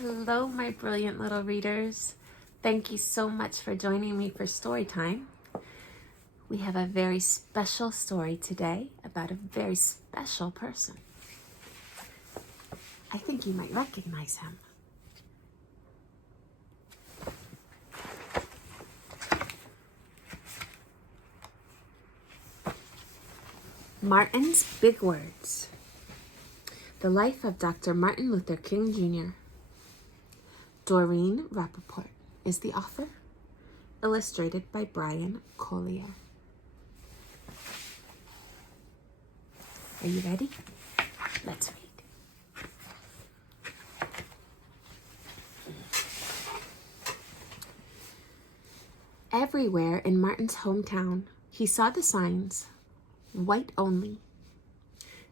Hello, my brilliant little readers. Thank you so much for joining me for story time. We have a very special story today about a very special person. I think you might recognize him. Martin's Big Words. The Life of Dr. Martin Luther King Jr. Doreen Rappaport is the author, illustrated by Brian Collier. Are you ready? Let's read. Everywhere in Martin's hometown, he saw the signs, white only.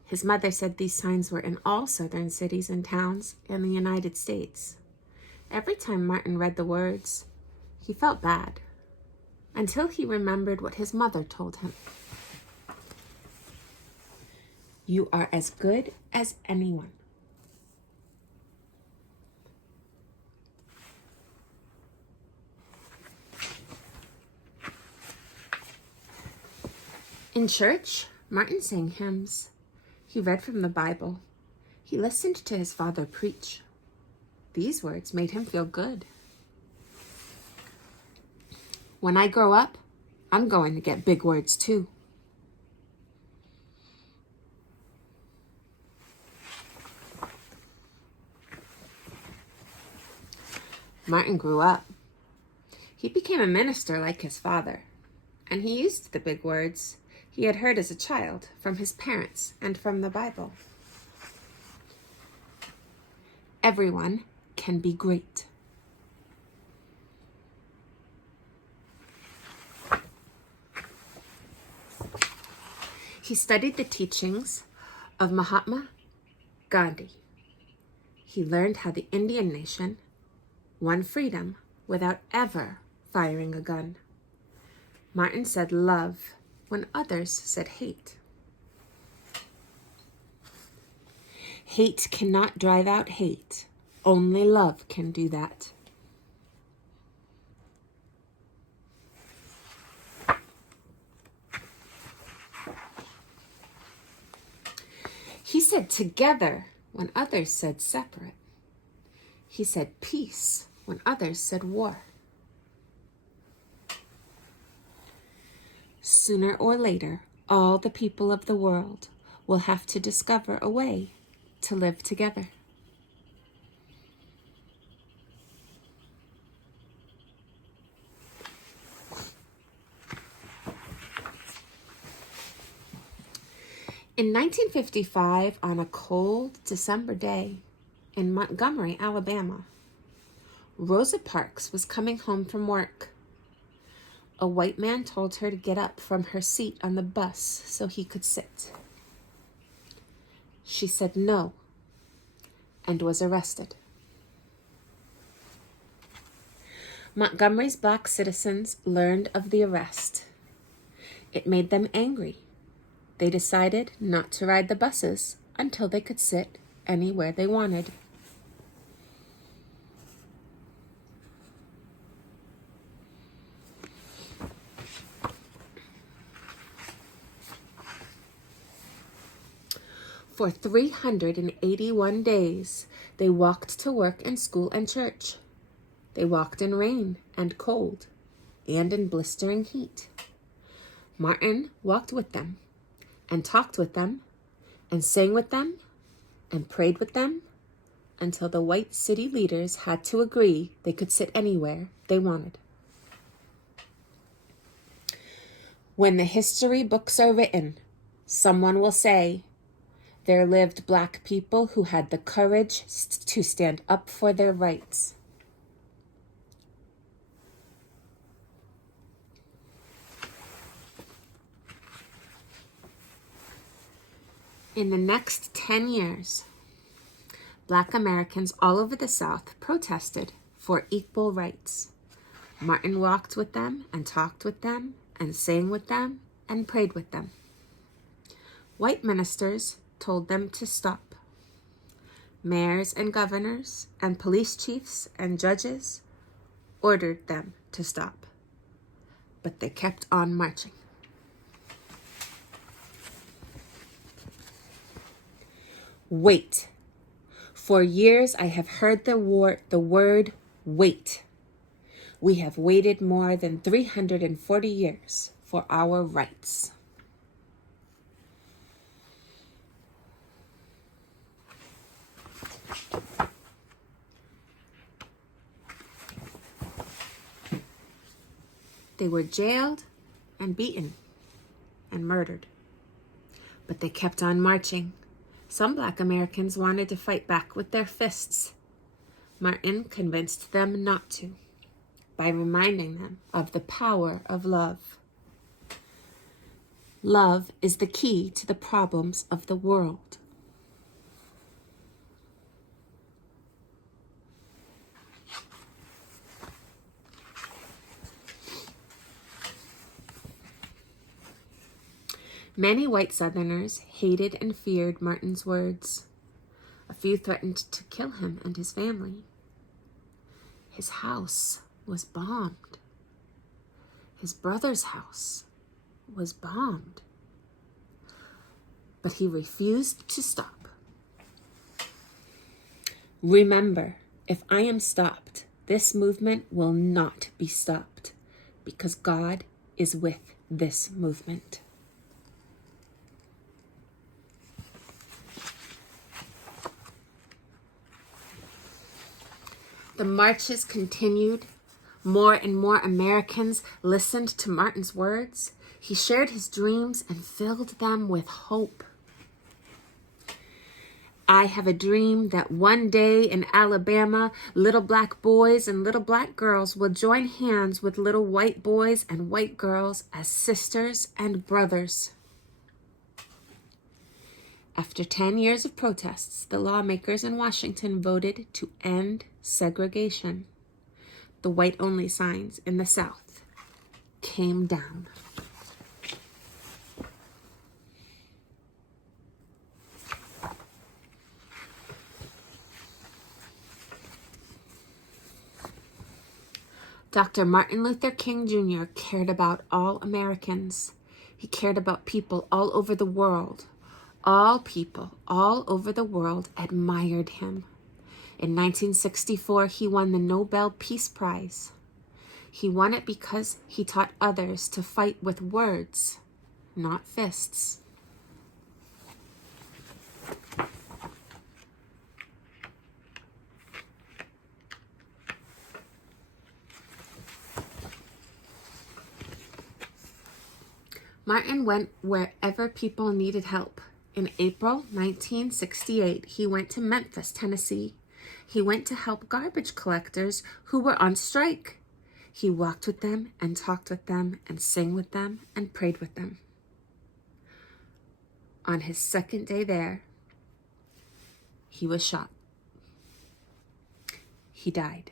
His mother said these signs were in all southern cities and towns in the United States. Every time Martin read the words, he felt bad, until he remembered what his mother told him. You are as good as anyone. In church, Martin sang hymns. He read from the Bible. He listened to his father preach. These words made him feel good. When I grow up, I'm going to get big words too. Martin grew up. He became a minister like his father, and he used the big words he had heard as a child from his parents and from the Bible. Everyone can be great. He studied the teachings of Mahatma Gandhi. He learned how the Indian nation won freedom without ever firing a gun. Martin said love when others said hate. Hate cannot drive out hate. Only love can do that. He said together when others said separate. He said peace when others said war. Sooner or later, all the people of the world will have to discover a way to live together. In 1955, on a cold December day in Montgomery, Alabama, Rosa Parks was coming home from work. A white man told her to get up from her seat on the bus so he could sit. She said no and was arrested. Montgomery's black citizens learned of the arrest. It made them angry. They decided not to ride the buses until they could sit anywhere they wanted. For 381 days, they walked to work and school and church. They walked in rain and cold and in blistering heat. Martin walked with them and talked with them and sang with them and prayed with them until the white city leaders had to agree they could sit anywhere they wanted. When the history books are written, someone will say, there lived black people who had the courage to stand up for their rights. In the next 10 years, Black Americans all over the South protested for equal rights. Martin walked with them and talked with them and sang with them and prayed with them. White ministers told them to stop. mayors and governors and police chiefs and judges ordered them to stop. But they kept on marching. Wait. For years I have heard the word wait. We have waited more than 340 years for our rights. They were jailed and beaten and murdered. But they kept on marching. Some Black Americans wanted to fight back with their fists. Martin convinced them not to by reminding them of the power of love. Love is the key to the problems of the world. Many white Southerners hated and feared Martin's words. A few threatened to kill him and his family. His house was bombed. His brother's house was bombed. But he refused to stop. Remember, if I am stopped, this movement will not be stopped, because God is with this movement. The marches continued. More and more Americans listened to Martin's words. He shared his dreams and filled them with hope. I have a dream that one day in Alabama, little black boys and little black girls will join hands with little white boys and white girls as sisters and brothers. After 10 years of protests, the lawmakers in Washington voted to end segregation. The white-only signs in the South came down. Dr. Martin Luther King Jr. cared about all Americans. He cared about people all over the world. All people all over the world admired him. In 1964, he won the Nobel Peace Prize. He won it because he taught others to fight with words, not fists. Martin went wherever people needed help. In April 1968, he went to Memphis, Tennessee. He went to help garbage collectors who were on strike. He walked with them and talked with them and sang with them and prayed with them. On his second day there, he was shot. He died.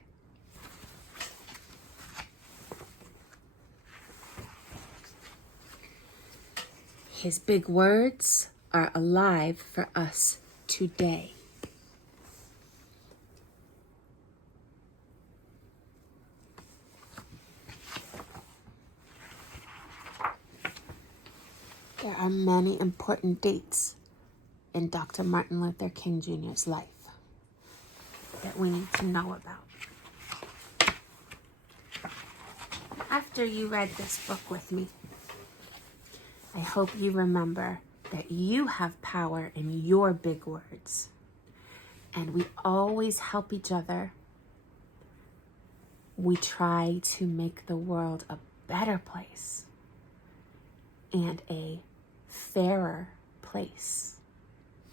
His big words are alive for us today. There are many important dates in Dr. Martin Luther King Jr.'s life that we need to know about. After you read this book with me, I hope you remember that you have power in your big words. And we always help each other. We try to make the world a better place and a fairer place,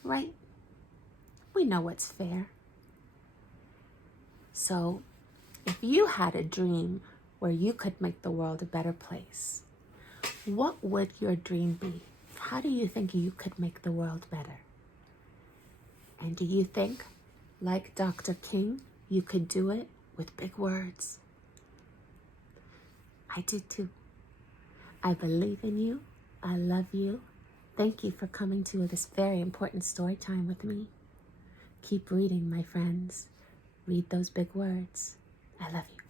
right? We know what's fair. So if you had a dream where you could make the world a better place, what would your dream be? How do you think you could make the world better? And do you think, like Dr. King, you could do it with big words? I do too. I believe in you. I love you. Thank you for coming to this very important story time with me. Keep reading, my friends. Read those big words. I love you.